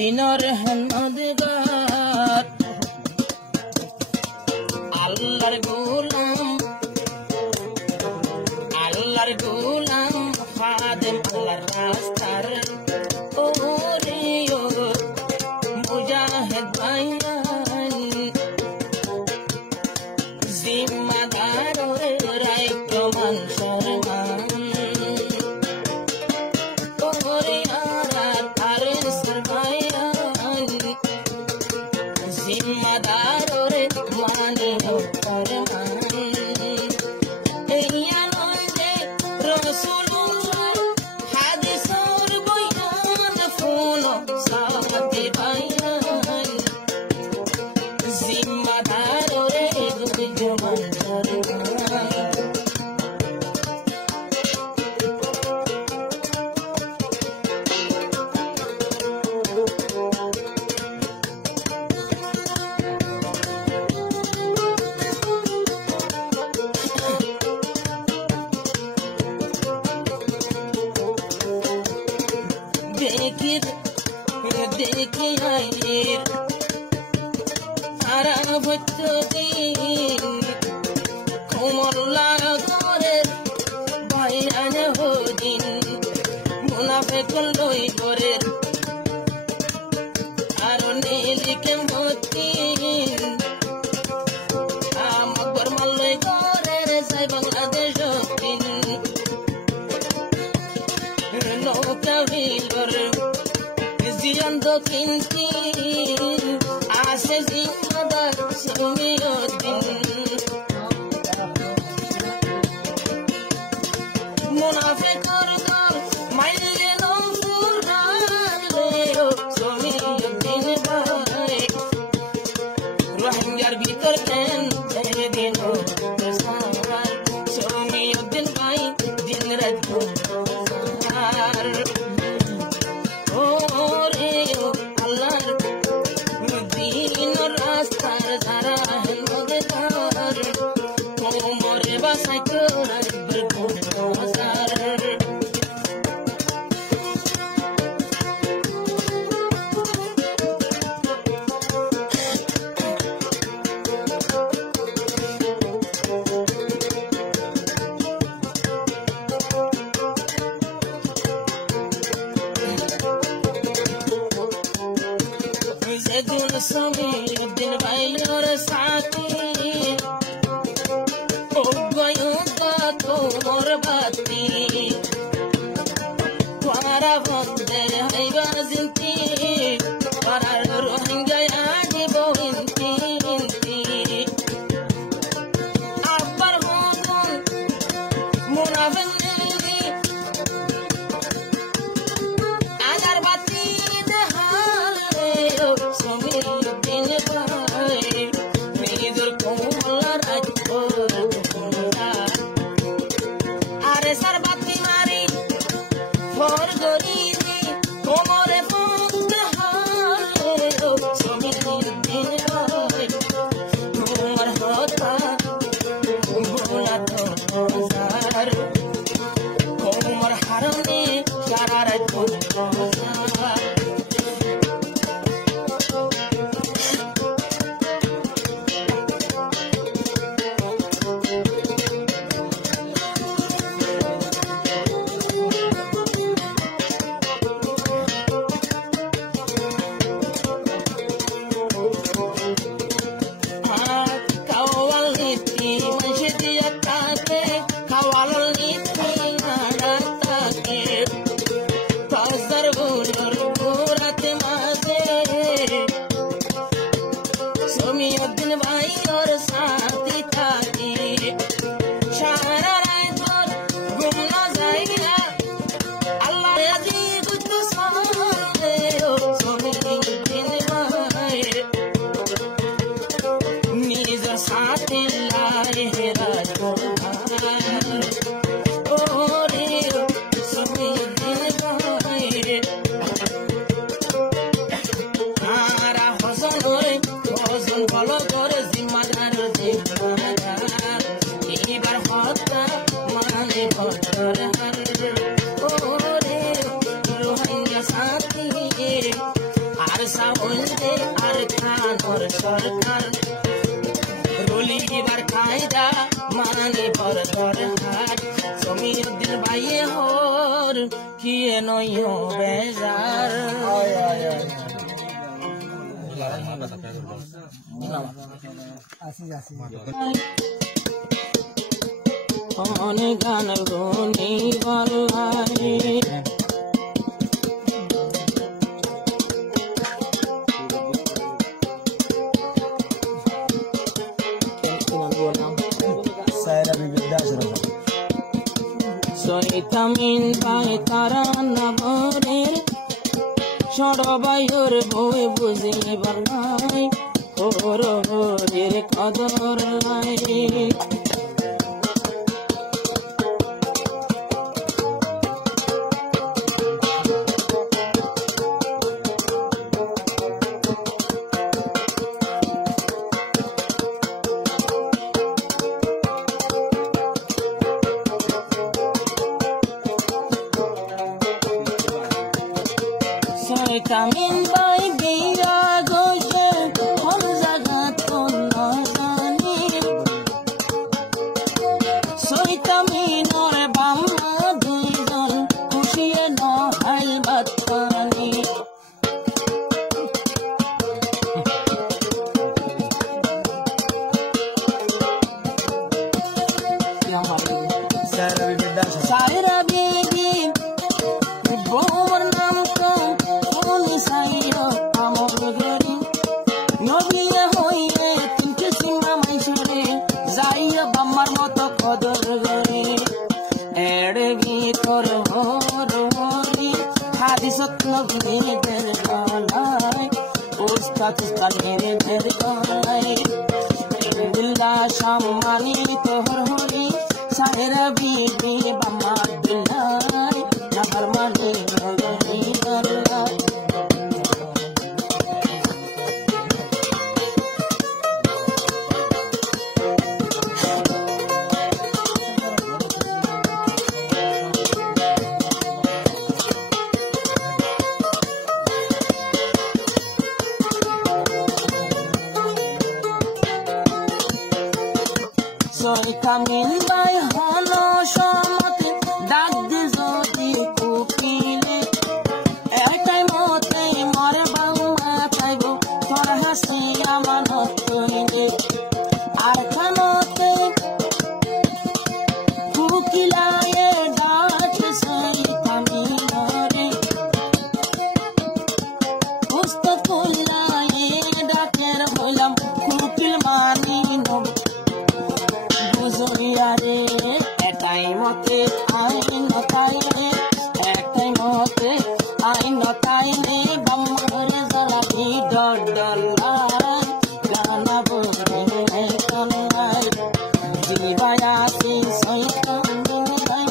দিনর হেনদগার আল্লাহর গোলাম খাদেম আল্লাহর রাস্তার ওরে ও মুজাহিদ ভাইয়ান জিম্মাদার রাইক্য মানুষের মান ওরে আরে সরভাইয়ান জিম্মাদার রে মানি ওর মান রসুল্লাহ হাদিসের বয়ান শুনো সাথী ভাইয়ান জিম্মাদার রে দুজন দেখি আইর সারা বচ্চদিন কোমল্লার ঘরের বাইরান হদিন মুনাফেক লই ঘরের আর নীলিকে মতিন আমকবর মাল্লই ঘরের সাই বাংলাদেশ দিন নৌকা বিলর জিয়ন্ত কিনতি আসে জিম্মাদার সুমিয়ুদ্দিন মুনাফিকর ঘর মাইলে নমসুর গালে সুমিয়ুদ্দিন ভাই রোহিঙ্গার ভিতর কেন দিন প্রসার সুমিয়ুদ্দিন ভাই দিন রাত Sumiuddin Bhaiyor Saathi Udvayuta Tumor Bhatti Twara Vande Haiba Zinti Parar Rohingya Aji Bohinti Abbar Hogun Munafenni Agar Bhatti Dehale Sumiuddin Bhai Nidur Komolla Rajpur Kunda Are Sarbati Mari For Gorizi Komore Funda Hale Sumiuddin Bhai Tumar Hota Bula Tozar Komar Harame Shararat Tozar Kawal niti anak takir, pasar bulur আমার সরকার Rulli দিবার কায়দা মানে বড় দরকার সমীর দিল ভাইয়ে হর কিয়ে নইও বেজার অনেক গান গুনি বলাই সৈতামিন পাই তারা নবরে সরবায়ুর বই বুঝিবার নাই হর হরের কদর নাই Sitamin bay biya goye hol jagat konani Sitamin or bamma duijon khushiye no halbat pani Saira bibi bomar nam ko Sairo amor gari nobiye hoye tinke singa maisure zaiya bammar moto kodor gari ede vitor hori hadisat nabne der galai ustad kalene der galai dilla shamani tohar hori saira bibi bammar dillai nabar mani gari galai Sitamin bay holo shomati dag jodi kupile etai mote mare bamma taibo tor hasi amanat toile ar kanote kukilaye daach sitamin re pustakullaye daker holam kukil mani no Yare etai mote ai notai re etai mote ai notai ne bammare zara ki dodolai gana bore kanai jivaya sin soitan nai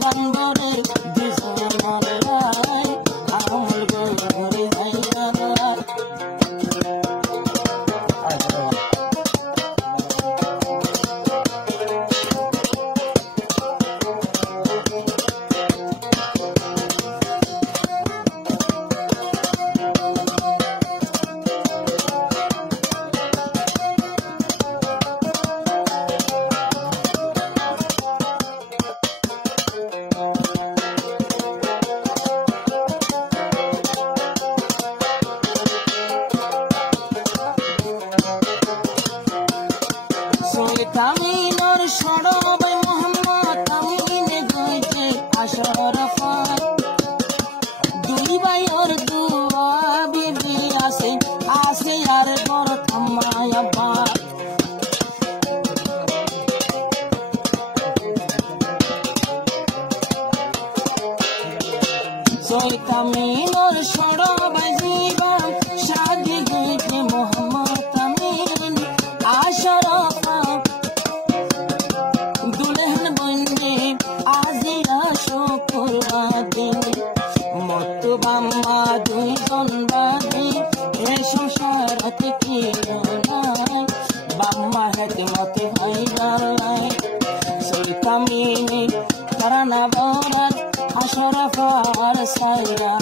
bambore dizonalai amul gore hai kanai Sitamin or shorobai Muhammad Amin goite asharafa Dui bai or dua bibi ase yar gor thamaya ba Sitamin or shorobai jiba shadi goite Muhammad Amin asharafa Dulhan bande azira shokurwa din motu bamma duijon bade e shosharat kilonai bamma hekmate hai galai Sitamin karana borat asharafar saira